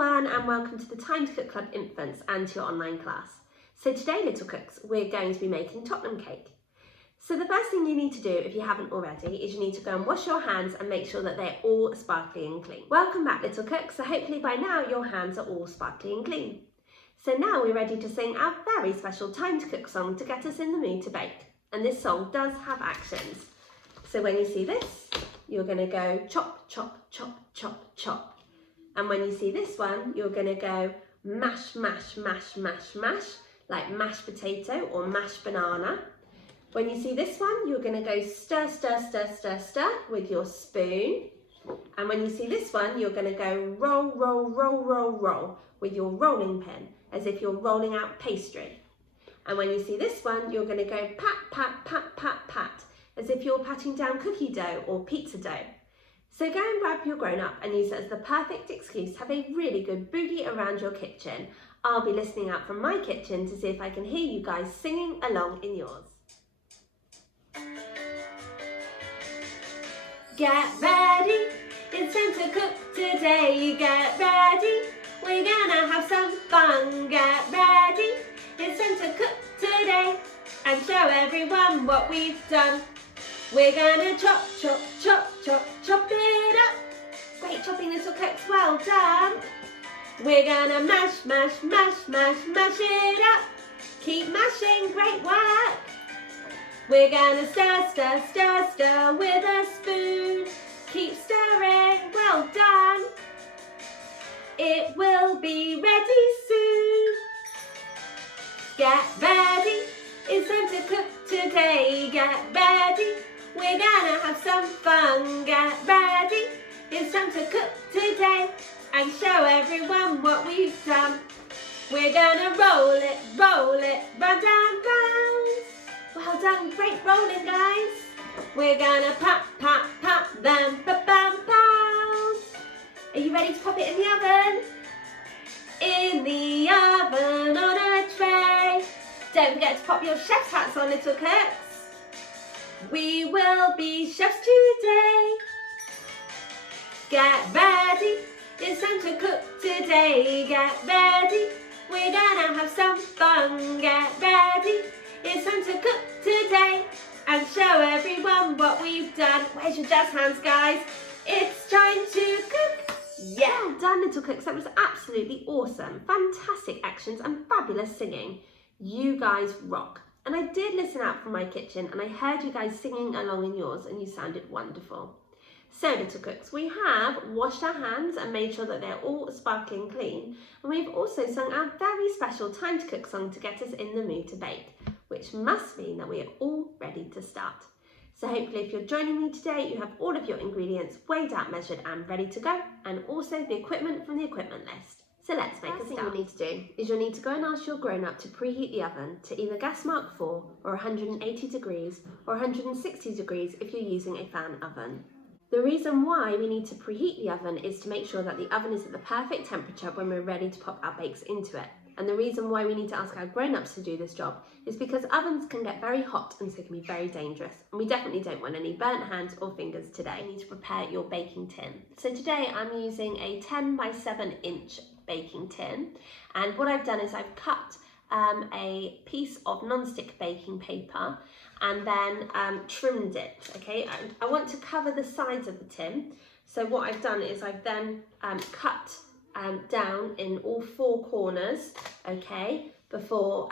everyone, and welcome to the Time to Cook Club Infants and to your online class. So today, little cooks, we're going to be making Tottenham cake. So the first thing you need to do, if you haven't already, is you need to go and wash your hands and make sure that they're all sparkly and clean. Welcome back, little cooks. So hopefully by now your hands are all sparkly and clean. So now we're ready to sing our very special Time to Cook song to get us in the mood to bake. And this song does have actions. So when you see this, you're going to go chop, chop, chop, chop, chop. And when you see this one, you're going to go mash, mash, mash, mash, mash, like mashed potato or mashed banana. When you see this one, you're going to go stir, stir, stir, stir, stir with your spoon. And when you see this one, you're going to go roll, roll, roll, roll, roll with your rolling pin, as if you're rolling out pastry. And when you see this one, you're going to go pat, pat, pat, pat, pat, as if you're patting down cookie dough or pizza dough. So go and grab your grown-up and use it as the perfect excuse to have a really good boogie around your kitchen. I'll be listening out from my kitchen to see if I can hear you guys singing along in yours. Get ready, it's time to cook today. Get ready, we're gonna have some fun. Get ready, it's time to cook today and show everyone what we've done. We're gonna chop, chop, chop, chop, chop it up. Great chopping, little cooks, well done. We're gonna mash, mash, mash, mash, mash it up. Keep mashing, great work. We're gonna stir, stir, stir, stir with a spoon. Keep stirring, well done. It will be ready soon. Get ready, it's time to cook today. Get ready, we're gonna have some fun. Get ready, it's time to cook today and show everyone what we've done. We're gonna roll it, round and round. Well done, great rolling, guys. We're gonna pop, pop, pop, then ba-bam, pows. Are you ready to pop it in the oven? In the oven on a tray. Don't forget to pop your chef's hats on, little cooks. We will be chefs today. Get ready, it's time to cook today. Get ready, we're gonna have some fun. Get ready, it's time to cook today and show everyone what we've done. Where's your jazz hands, guys? It's time to cook. Yeah, well done, little cooks. That was absolutely awesome. Fantastic actions and fabulous singing. You guys rock. And I did listen out from my kitchen and I heard you guys singing along in yours and you sounded wonderful. So little cooks, we have washed our hands and made sure that they're all sparkling clean. And we've also sung our very special Time to Cook song to get us in the mood to bake, which must mean that we are all ready to start. So hopefully if you're joining me today, you have all of your ingredients weighed out, measured and ready to go, and also the equipment from the equipment list. So let's make a start. The first thing you'll need to do is you'll need to go and ask your grown-up to preheat the oven to either gas mark 4 or 180 degrees or 160 degrees if you're using a fan oven. The reason why we need to preheat the oven is to make sure that the oven is at the perfect temperature when we're ready to pop our bakes into it. And the reason why we need to ask our grown-ups to do this job is because ovens can get very hot and so can be very dangerous. And we definitely don't want any burnt hands or fingers today. You need to prepare your baking tin. So today I'm using a 10 by 7 inch baking tin. And what I've done is I've cut a piece of non-stick baking paper and then trimmed it, okay? I want to cover the sides of the tin. So what I've done is I've then cut down in all 4 corners, okay, before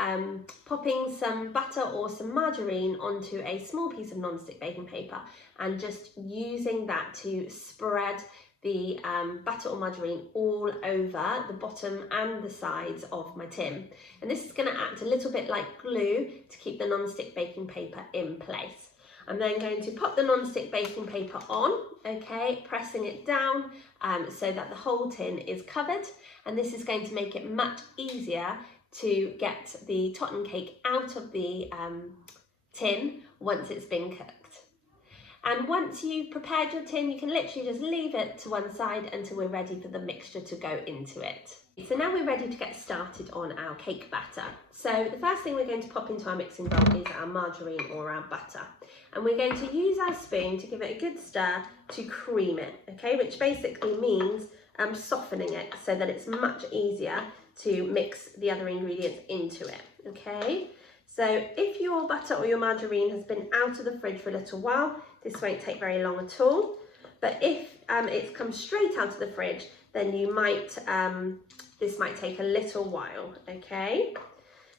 popping some butter or some margarine onto a small piece of non-stick baking paper and just using that to spread the butter or margarine all over the bottom and the sides of my tin. And this is going to act a little bit like glue to keep the non-stick baking paper in place. I'm then going to pop the non-stick baking paper on, okay, pressing it down so that the whole tin is covered, and this is going to make it much easier to get the Tottenham cake out of the tin once it's been cooked. And once you've prepared your tin, you can literally just leave it to one side until we're ready for the mixture to go into it. So now we're ready to get started on our cake batter. So the first thing we're going to pop into our mixing bowl is our margarine or our butter. And we're going to use our spoon to give it a good stir to cream it, okay? Which basically means softening it so that it's much easier to mix the other ingredients into it, okay? So if your butter or your margarine has been out of the fridge for a little while, this won't take very long at all. But if it's come straight out of the fridge, then you might, this might take a little while, okay?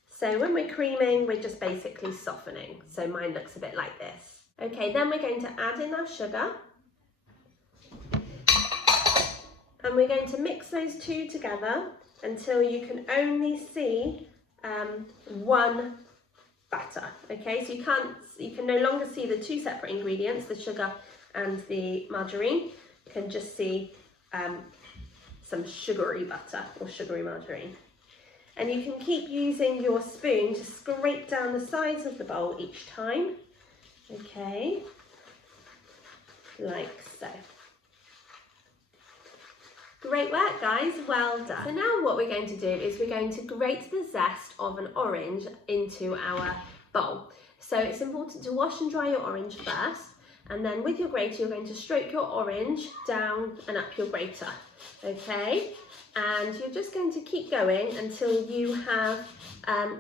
So when we're creaming, we're just basically softening. So mine looks a bit like this. Okay, then we're going to add in our sugar. And we're going to mix those two together until you can only see one batter. Okay, so you can no longer see the two separate ingredients, the sugar and the margarine. You can just see some sugary butter or sugary margarine. And you can keep using your spoon to scrape down the sides of the bowl each time. Okay, like so. Great work, guys, well done. So now what we're going to do is we're going to grate the zest of an orange into our bowl. So it's important to wash and dry your orange first, and then with your grater you're going to stroke your orange down and up your grater, okay? And you're just going to keep going until you have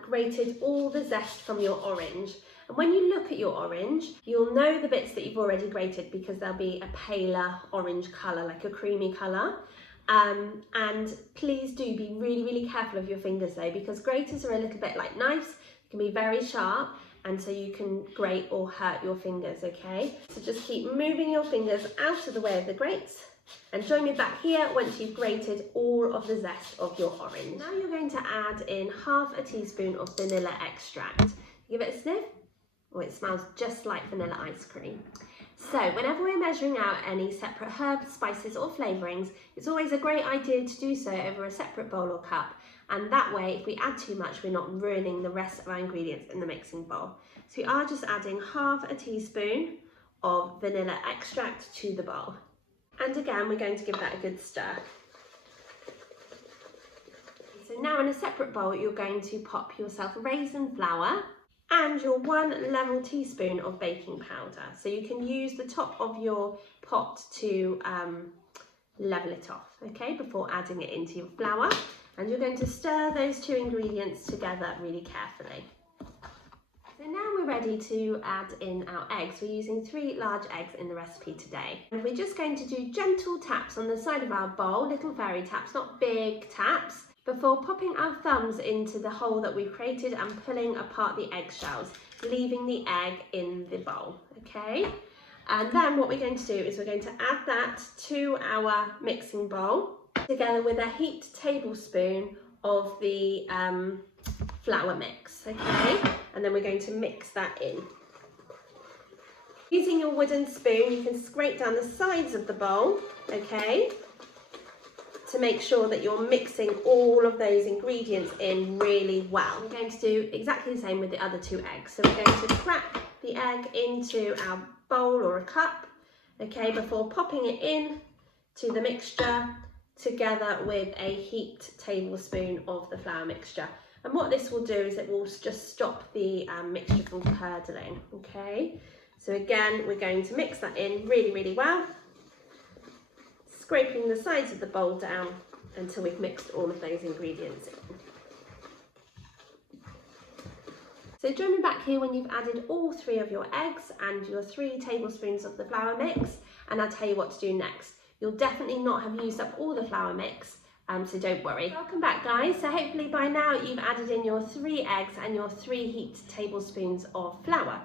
grated all the zest from your orange. And when you look at your orange, you'll know the bits that you've already grated because there'll be a paler orange colour, like a creamy colour. And please do be really, really careful of your fingers though, because graters are a little bit like knives. They can be very sharp, and so you can grate or hurt your fingers, okay? So just keep moving your fingers out of the way of the grates, and join me back here once you've grated all of the zest of your orange. Now you're going to add in half a teaspoon of vanilla extract. Give it a sniff. Oh, it smells just like vanilla ice cream. So whenever we're measuring out any separate herbs, spices or flavourings, it's always a great idea to do so over a separate bowl or cup. And that way, if we add too much, we're not ruining the rest of our ingredients in the mixing bowl. So we are just adding half a teaspoon of vanilla extract to the bowl. And again, we're going to give that a good stir. So now in a separate bowl, you're going to pop yourself raisin flour and your 1 level teaspoon of baking powder. So you can use the top of your pot to level it off, okay, before adding it into your flour. And you're going to stir those two ingredients together really carefully. So now we're ready to add in our eggs. We're using 3 large eggs in the recipe today. And we're just going to do gentle taps on the side of our bowl, little fairy taps, not big taps, before popping our thumbs into the hole that we've created and pulling apart the eggshells, leaving the egg in the bowl, okay? And then what we're going to do is we're going to add that to our mixing bowl together with a heaped tablespoon of the flour mix, okay? And then we're going to mix that in. Using your wooden spoon, you can scrape down the sides of the bowl, okay? To make sure that you're mixing all of those ingredients in really well. We're going to do exactly the same with the other 2 eggs. So we're going to crack the egg into our bowl or a cup, okay, before popping it in to the mixture together with a heaped tablespoon of the flour mixture. And what this will do is it will just stop the mixture from curdling, okay? So again, we're going to mix that in really, really well, scraping the sides of the bowl down until we've mixed all of those ingredients in. So join me back here when you've added all 3 of your eggs and your 3 tablespoons of the flour mix, and I'll tell you what to do next. You'll definitely not have used up all the flour mix, so don't worry. Welcome back, guys. So hopefully by now you've added in your 3 eggs and your 3 heaped tablespoons of flour.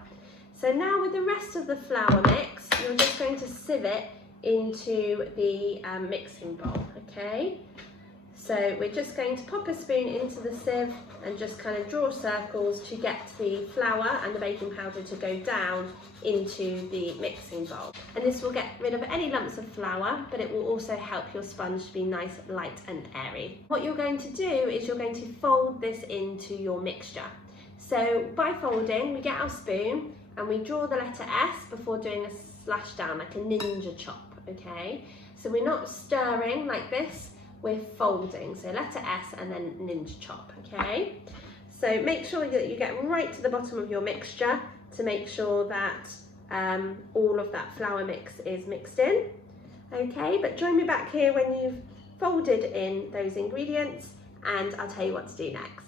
So now with the rest of the flour mix, you're just going to sieve it into the mixing bowl, okay? So we're just going to pop a spoon into the sieve and just kind of draw circles to get the flour and the baking powder to go down into the mixing bowl. And this will get rid of any lumps of flour, but it will also help your sponge to be nice, light and airy. What you're going to do is you're going to fold this into your mixture. So by folding, we get our spoon and we draw the letter S before doing a slash down, like a ninja chop, okay? So we're not stirring like this, we're folding. So letter S and then ninja chop, okay? So make sure that you get right to the bottom of your mixture to make sure that all of that flour mix is mixed in, okay? But join me back here when you've folded in those ingredients, and I'll tell you what to do next.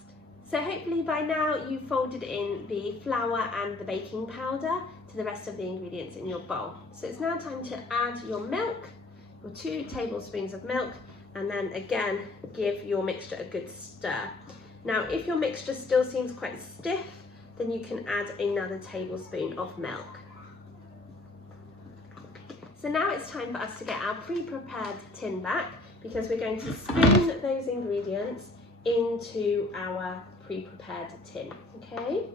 So hopefully by now you've folded in the flour and the baking powder to the rest of the ingredients in your bowl. So it's now time to add your milk, your 2 tablespoons of milk, and then again give your mixture a good stir. Now if your mixture still seems quite stiff, then you can add another tablespoon of milk. So now it's time for us to get our pre-prepared tin back, because we're going to spoon those ingredients into our pre-prepared tin, okay?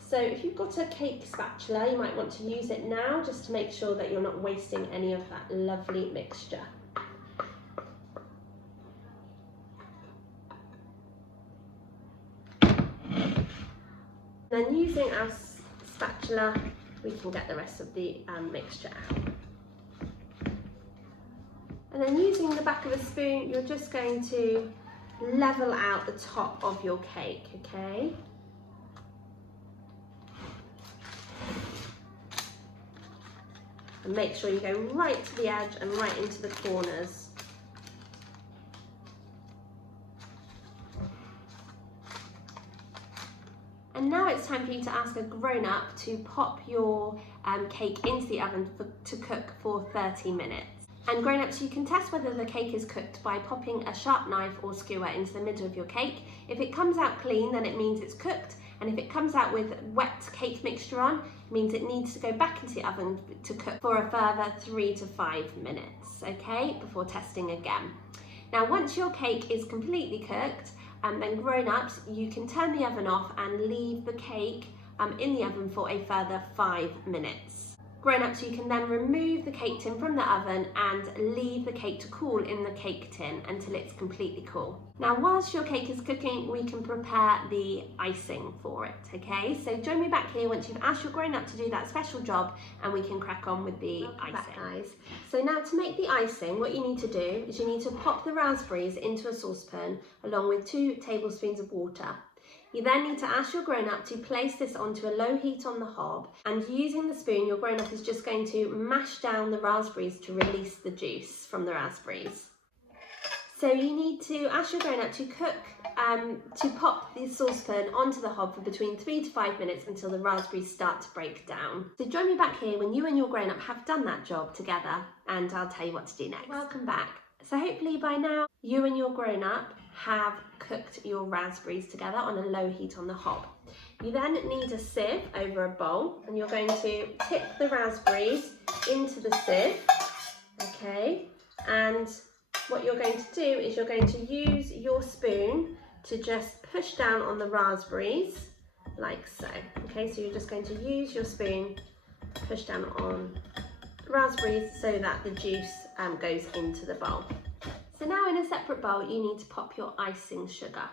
So if you've got a cake spatula, you might want to use it now just to make sure that you're not wasting any of that lovely mixture. Then using our spatula, we can get the rest of the mixture out. And then using the back of a spoon, you're just going to level out the top of your cake, okay? And make sure you go right to the edge and right into the corners. And now it's time for you to ask a grown-up to pop your cake into the oven to cook for 30 minutes. And grown-ups, you can test whether the cake is cooked by popping a sharp knife or skewer into the middle of your cake. If it comes out clean, then it means it's cooked. And if it comes out with wet cake mixture on, it means it needs to go back into the oven to cook for a further 3 to 5 minutes, okay, before testing again. Now, once your cake is completely cooked, then grown-ups, you can turn the oven off and leave the cake in the oven for a further 5 minutes. Grown-ups, you can then remove the cake tin from the oven and leave the cake to cool in the cake tin until it's completely cool. Now, whilst your cake is cooking, we can prepare the icing for it, okay? So join me back here once you've asked your grown-up to do that special job, and we can crack on with the icing. Back, guys. So now to make the icing, what you need to do is you need to pop the raspberries into a saucepan along with 2 tablespoons of water. You then need to ask your grown-up to place this onto a low heat on the hob, and using the spoon, your grown-up is just going to mash down the raspberries to release the juice from the raspberries. So you need to ask your grown-up to pop the saucepan onto the hob for between 3 to 5 minutes until the raspberries start to break down. So join me back here when you and your grown-up have done that job together, and I'll tell you what to do next. Welcome back. So hopefully by now you and your grown-up have cooked your raspberries together on a low heat on the hob. You then need a sieve over a bowl, and you're going to tip the raspberries into the sieve, okay? And what you're going to do is you're going to use your spoon to just push down on the raspberries like so, okay? So you're just going to use your spoon to push down on raspberries so that the juice goes into the bowl. So now in a separate bowl, you need to pop your icing sugar.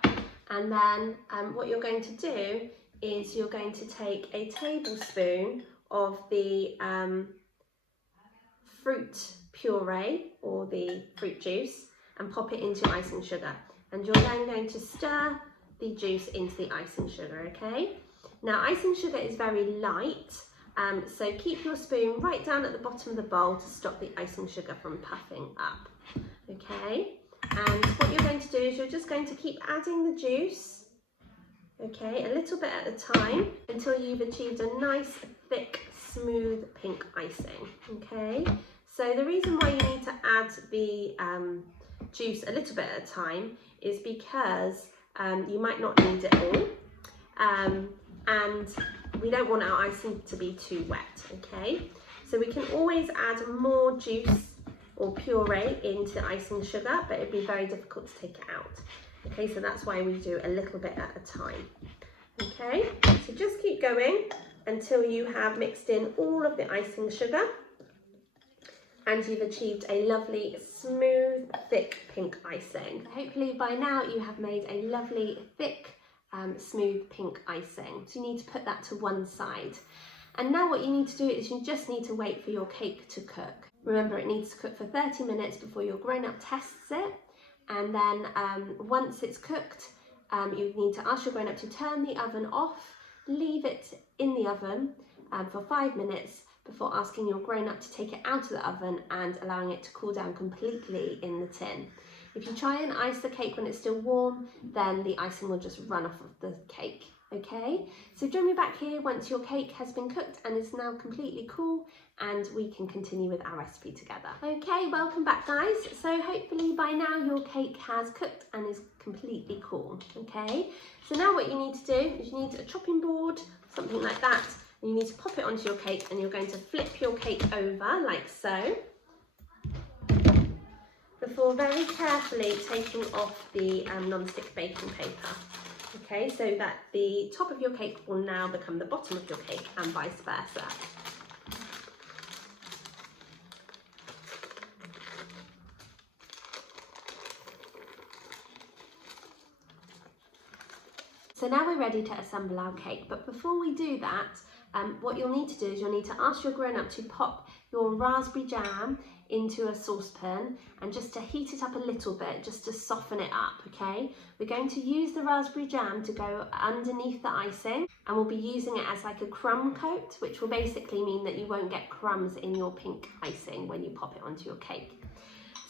And then what you're going to do is you're going to take a tablespoon of the fruit puree or the fruit juice and pop it into your icing sugar. And you're then going to stir the juice into the icing sugar, okay? Now icing sugar is very light, so keep your spoon right down at the bottom of the bowl to stop the icing sugar from puffing up. Okay, and what you're going to do is you're just going to keep adding the juice, okay, a little bit at a time until you've achieved a nice, thick, smooth pink icing, okay? So the reason why you need to add the juice a little bit at a time is because you might not need it all, and we don't want our icing to be too wet, okay? So we can always add more juice or puree into icing sugar, but it'd be very difficult to take it out. Okay, so that's why we do a little bit at a time. Okay, so just keep going until you have mixed in all of the icing sugar and you've achieved a lovely, smooth, thick pink icing. Hopefully by now you have made a lovely, thick, smooth pink icing. So you need to put that to one side. And now what you need to do is you just need to wait for your cake to cook. Remember, it needs to cook for 30 minutes before your grown-up tests it. And then once it's cooked, you need to ask your grown-up to turn the oven off, leave it in the oven for 5 minutes before asking your grown-up to take it out of the oven and allowing it to cool down completely in the tin. If you try and ice the cake when it's still warm, then the icing will just run off of the cake. Okay, so join me back here once your cake has been cooked and is now completely cool, and we can continue with our recipe together. Okay, welcome back guys. So hopefully by now your cake has cooked and is completely cool. Okay, so now what you need to do is you need a chopping board, something like that, and you need to pop it onto your cake, and you're going to flip your cake over like so, before very carefully taking off the non-stick baking paper. Okay, so that the top of your cake will now become the bottom of your cake and vice versa. So now we're ready to assemble our cake, but before we do that, what you'll need to do is you'll need to ask your grown-up to pop your raspberry jam into a saucepan and just to heat it up a little bit, just to soften it up, okay? We're going to use the raspberry jam to go underneath the icing, and we'll be using it as like a crumb coat, which will basically mean that you won't get crumbs in your pink icing when you pop it onto your cake.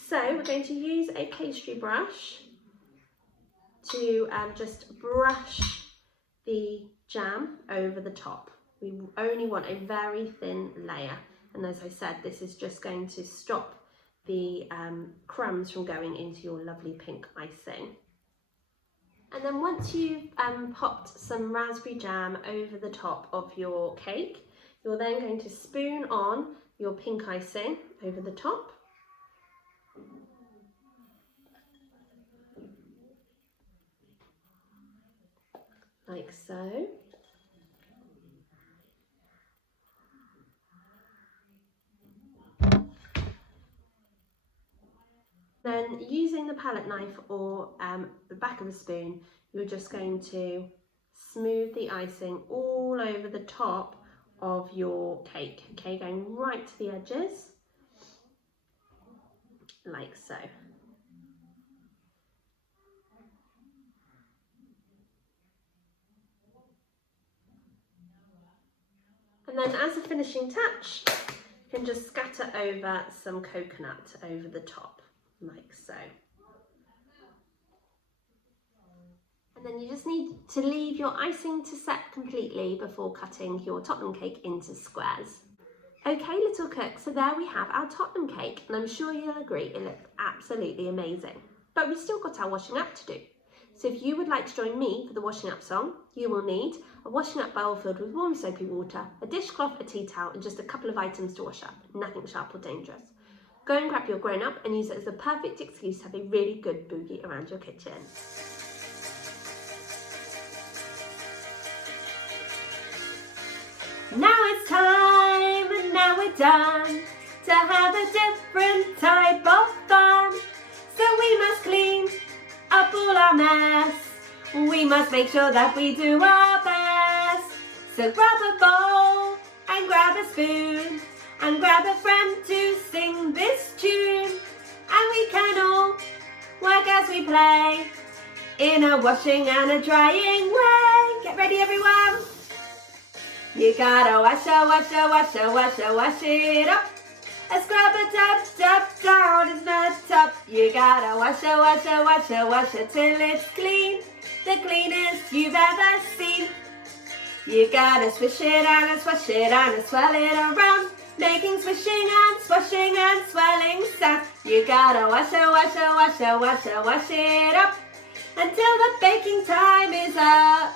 So we're going to use a pastry brush to just brush the jam over the top. We only want a very thin layer, and as I said, this is just going to stop the crumbs from going into your lovely pink icing. And then once you've popped some raspberry jam over the top of your cake, you're then going to spoon on your pink icing over the top. Like so. Then using the palette knife or the back of a spoon, you're just going to smooth the icing all over the top of your cake, okay, going right to the edges, like so. And then as a finishing touch, you can just scatter over some coconut over the top, like so. And then you just need to leave your icing to set completely before cutting your Tottenham cake into squares. Okay, little cook, so there we have our Tottenham cake, and I'm sure you'll agree it looks absolutely amazing. But we've still got our washing up to do. So if you would like to join me for the washing up song, you will need a washing up bowl filled with warm soapy water, a dishcloth, a tea towel, and just a couple of items to wash up, nothing sharp or dangerous. Go and grab your grown up and use it as the perfect excuse to have a really good boogie around your kitchen. Now it's time, and now we're done, to have a different type of fun. So we must clean up all our mess. We must make sure that we do our best. So grab a bowl and grab a spoon and grab a friend to sing this tune. And we can all work as we play in a washing and a drying way. Get ready, everyone. You gotta wash it up. A scrub a dub down is messed up. You gotta wash it till it's clean, the cleanest you've ever seen. You gotta swish it and swash it and swirl it around, making swishing and swashing and swirling sound. You gotta wash it up until the baking time is up.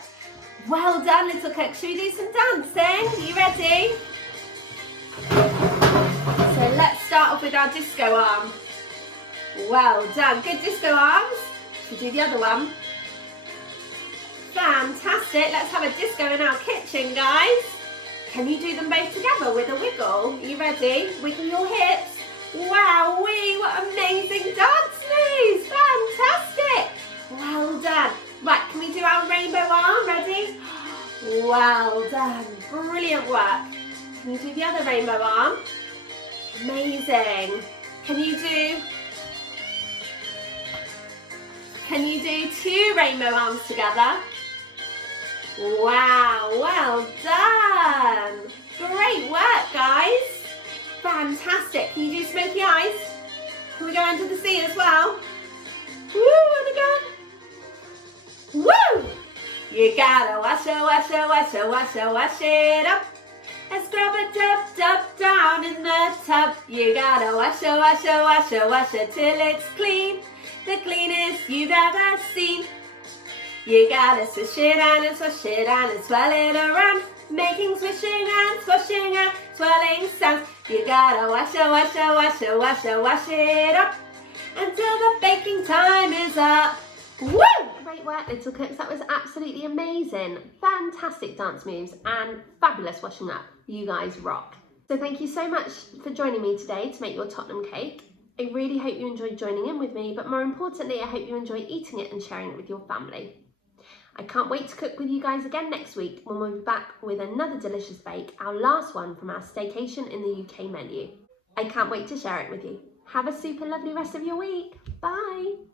Well done, little cook. Should we do some dancing? You ready? So let's start off with our disco arm. Well done. Good disco arms. Should we do the other one? Fantastic. Let's have a disco in our kitchen, guys. Can you do them both together with a wiggle? Are you ready? Wiggle your hips. Wowee, what amazing dance moves. Fantastic. Well done. Right, can we do our rainbow arm? Ready? Well done. Brilliant work. Can you do the other rainbow arm? Amazing. Can you do two rainbow arms together? Wow, well done. Great work, guys. Fantastic. Can you do smoky eyes? Can we go under the sea as well? Woo, and again. Woo! You gotta wash it up. And scrub it up, down in the tub. You gotta wash it till it's clean. The cleanest you've ever seen. You gotta swish it and swash it and swirl it around, making swishing and swashing and swirling sounds. You gotta wash it up until the baking time is up. Woo! Great work, little cooks. That was absolutely amazing. Fantastic dance moves and fabulous washing up. You guys rock. So thank you so much for joining me today to make your Tottenham cake. I really hope you enjoyed joining in with me, but more importantly, I hope you enjoy eating it and sharing it with your family. I can't wait to cook with you guys again next week when we'll be back with another delicious bake, our last one from our staycation in the UK menu. I can't wait to share it with you. Have a super lovely rest of your week. Bye.